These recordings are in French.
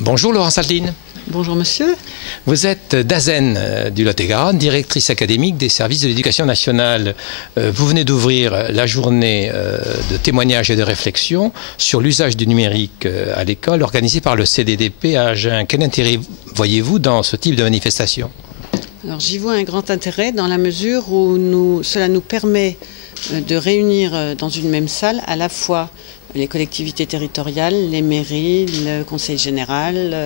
Bonjour Laurence Aldine. Bonjour monsieur. Vous êtes d'Azen du Lot-et-Garonne, directrice académique des services de l'éducation nationale. Vous venez d'ouvrir la journée de témoignages et de réflexion sur l'usage du numérique à l'école organisée par le CDDP à Agen. Quel intérêt voyez-vous dans ce type de manifestation? Alors j'y vois un grand intérêt dans la mesure où cela nous permet de réunir dans une même salle à la fois les collectivités territoriales, les mairies, le conseil général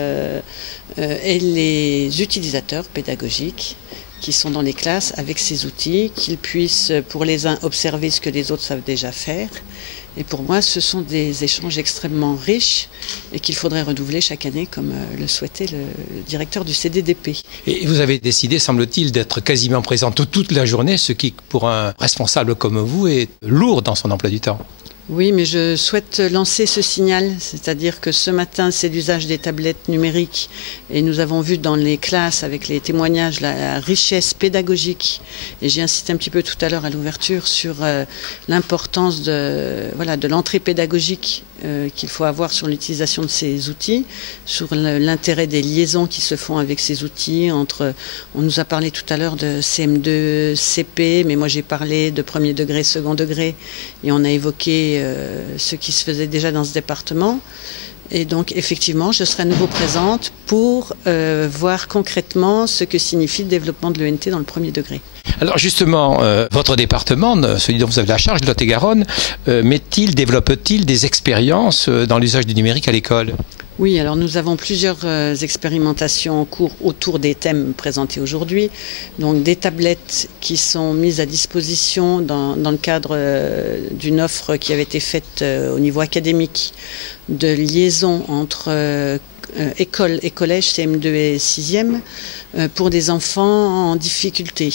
et les utilisateurs pédagogiques qui sont dans les classes avec ces outils, qu'ils puissent pour les uns observer ce que les autres savent déjà faire. Et pour moi, ce sont des échanges extrêmement riches et qu'il faudrait renouveler chaque année comme le souhaitait le directeur du CDDP. Et vous avez décidé, semble-t-il, d'être quasiment présente toute la journée, ce qui, pour un responsable comme vous, est lourd dans son emploi du temps. Oui, mais je souhaite lancer ce signal, c'est-à-dire que ce matin, c'est l'usage des tablettes numériques et nous avons vu dans les classes avec les témoignages la richesse pédagogique et j'ai insisté un petit peu tout à l'heure à l'ouverture sur l'importance de l'entrée pédagogique qu'il faut avoir sur l'utilisation de ces outils, sur l'intérêt des liaisons qui se font avec ces outils on nous a parlé tout à l'heure de CM2, CP, mais moi j'ai parlé de premier degré, second degré et on a évoqué ce qui se faisait déjà dans ce département. Et donc effectivement, je serai à nouveau présente pour voir concrètement ce que signifie le développement de l'ENT dans le premier degré. Alors justement, votre département, celui dont vous avez la charge, le Lot-et-Garonne, développe-t-il des expériences dans l'usage du numérique à l'école ? Oui, alors nous avons plusieurs expérimentations en cours autour des thèmes présentés aujourd'hui. Donc des tablettes qui sont mises à disposition dans le cadre d'une offre qui avait été faite au niveau académique de liaison entre école et collège, CM2 et 6e, pour des enfants en difficulté.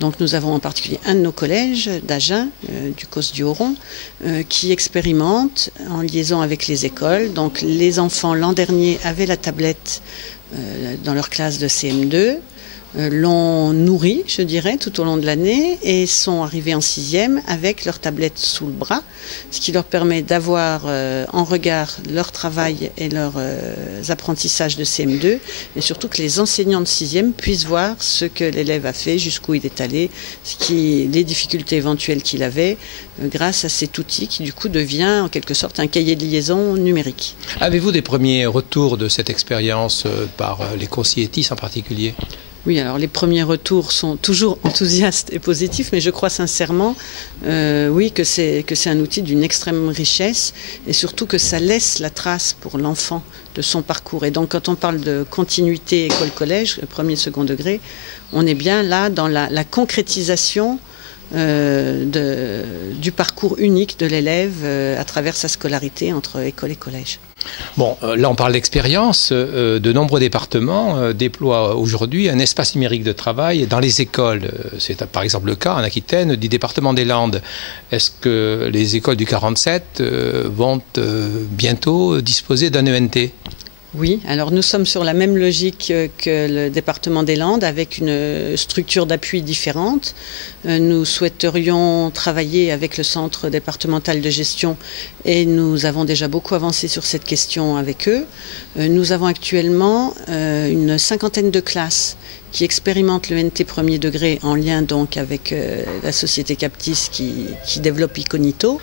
Donc nous avons en particulier un de nos collèges d'Agen, du COS du Haut-Rond, qui expérimente en liaison avec les écoles. Donc les enfants l'an dernier avaient la tablette dans leur classe de CM2, l'ont nourri, je dirais, tout au long de l'année et sont arrivés en 6e avec leur tablette sous le bras, ce qui leur permet d'avoir en regard leur travail et leurs apprentissages de CM2 et surtout que les enseignants de 6e puissent voir ce que l'élève a fait, jusqu'où il est allé, les difficultés éventuelles qu'il avait grâce à cet outil qui du coup devient en quelque sorte un cahier de liaison numérique. Avez-vous des premiers retours de cette expérience par les conseillers TIS en particulier ? Oui, alors les premiers retours sont toujours enthousiastes et positifs, mais je crois sincèrement, oui, que c'est un outil d'une extrême richesse et surtout que ça laisse la trace pour l'enfant de son parcours. Et donc quand on parle de continuité école-collège, premier, second degré, on est bien là dans la concrétisation du parcours unique de l'élève à travers sa scolarité entre école et collège. Bon, là on parle d'expérience. De nombreux départements déploient aujourd'hui un espace numérique de travail dans les écoles. C'est par exemple le cas en Aquitaine du département des Landes. Est-ce que les écoles du 47 vont bientôt disposer d'un ENT ? Oui, alors nous sommes sur la même logique que le département des Landes avec une structure d'appui différente. Nous souhaiterions travailler avec le centre départemental de gestion et nous avons déjà beaucoup avancé sur cette question avec eux. Nous avons actuellement une 50aine de classes qui expérimentent l'ENT premier degré en lien donc avec la société Captis qui développe Iconito.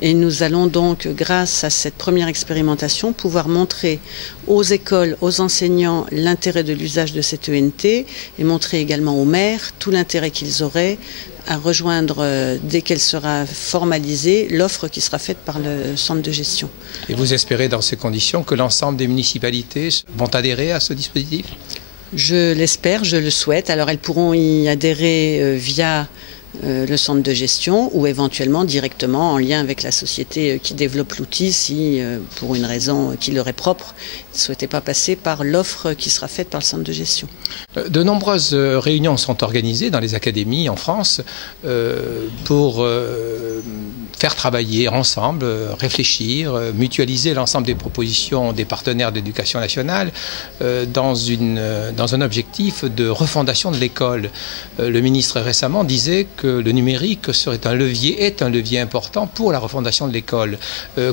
Et nous allons donc, grâce à cette première expérimentation, pouvoir montrer aux écoles, aux enseignants l'intérêt de l'usage de cette ENT et montrer également aux maires tout l'intérêt qu'ils auraient à rejoindre, dès qu'elle sera formalisée, l'offre qui sera faite par le centre de gestion. Et vous espérez dans ces conditions que l'ensemble des municipalités vont adhérer à ce dispositif ? Je l'espère, je le souhaite. Alors elles pourront y adhérer via le centre de gestion ou éventuellement directement en lien avec la société qui développe l'outil si, pour une raison qui leur est propre, ils ne souhaitaient pas passer par l'offre qui sera faite par le centre de gestion. De nombreuses réunions sont organisées dans les académies en France pour faire travailler ensemble, réfléchir, mutualiser l'ensemble des propositions des partenaires d'éducation nationale dans un objectif de refondation de l'école. Le ministre récemment disait que que le numérique est un levier important pour la refondation de l'école.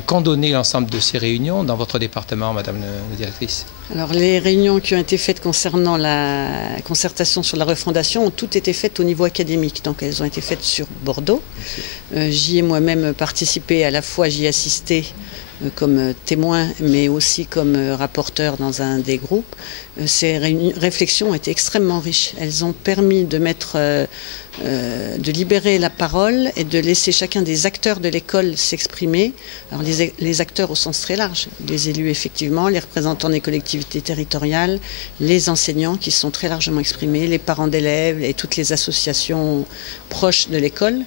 Qu'ont donné l'ensemble de ces réunions dans votre département, Madame la directrice? Alors, les réunions qui ont été faites concernant la concertation sur la refondation ont toutes été faites au niveau académique. Donc, elles ont été faites sur Bordeaux. J'y ai moi-même participé, à la fois j'y ai assisté comme témoin, mais aussi comme rapporteur dans un des groupes. Ces réflexions ont été extrêmement riches. Elles ont permis de de libérer la parole et de laisser chacun des acteurs de l'école s'exprimer. Alors les acteurs au sens très large, les élus effectivement, les représentants des collectivités territoriales, les enseignants qui sont très largement exprimés, les parents d'élèves et toutes les associations proches de l'école.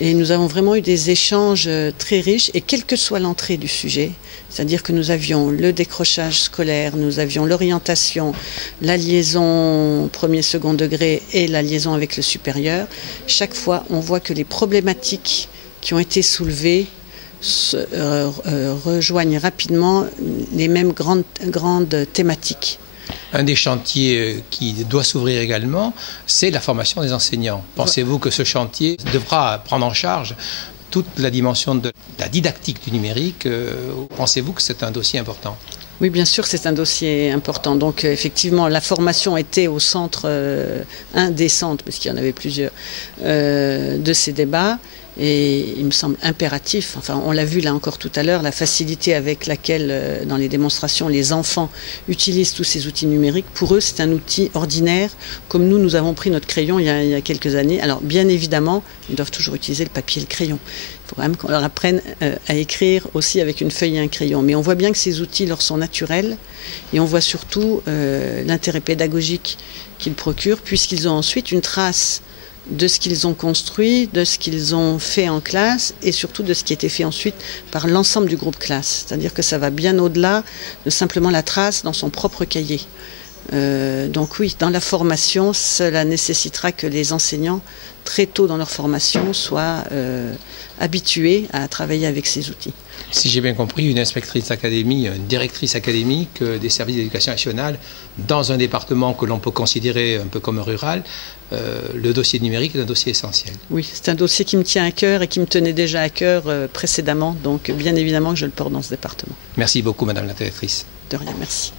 Et nous avons vraiment eu des échanges très riches, et quelle que soit l'entrée du sujet, c'est-à-dire que nous avions le décrochage scolaire, nous avions l'orientation, la liaison premier, second degré et la liaison avec le supérieur, chaque fois on voit que les problématiques qui ont été soulevées rejoignent rapidement les mêmes grandes thématiques. Un des chantiers qui doit s'ouvrir également, c'est la formation des enseignants. Pensez-vous que ce chantier devra prendre en charge toute la dimension de la didactique du numérique? Pensez-vous que c'est un dossier important? Oui, bien sûr, c'est un dossier important. Donc, effectivement, la formation était au centre, un des centres, parce qu'il y en avait plusieurs, de ces débats. Et il me semble impératif, enfin on l'a vu là encore tout à l'heure, la facilité avec laquelle dans les démonstrations les enfants utilisent tous ces outils numériques. Pour eux c'est un outil ordinaire, comme nous avons pris notre crayon il y a quelques années. Alors bien évidemment, ils doivent toujours utiliser le papier et le crayon. Il faut quand même qu'on leur apprenne à écrire aussi avec une feuille et un crayon. Mais on voit bien que ces outils leur sont naturels, et on voit surtout l'intérêt pédagogique qu'ils procurent, puisqu'ils ont ensuite une trace de ce qu'ils ont construit, de ce qu'ils ont fait en classe, et surtout de ce qui a été fait ensuite par l'ensemble du groupe classe. C'est-à-dire que ça va bien au-delà de simplement la trace dans son propre cahier. Donc oui, dans la formation, cela nécessitera que les enseignants, très tôt dans leur formation, soient habitués à travailler avec ces outils. Si j'ai bien compris, une inspectrice d'académie, une directrice académique des services d'éducation nationale, dans un département que l'on peut considérer un peu comme rural, le dossier numérique est un dossier essentiel. Oui, c'est un dossier qui me tient à cœur et qui me tenait déjà à cœur précédemment, donc bien évidemment que je le porte dans ce département. Merci beaucoup, Madame la directrice. De rien, merci.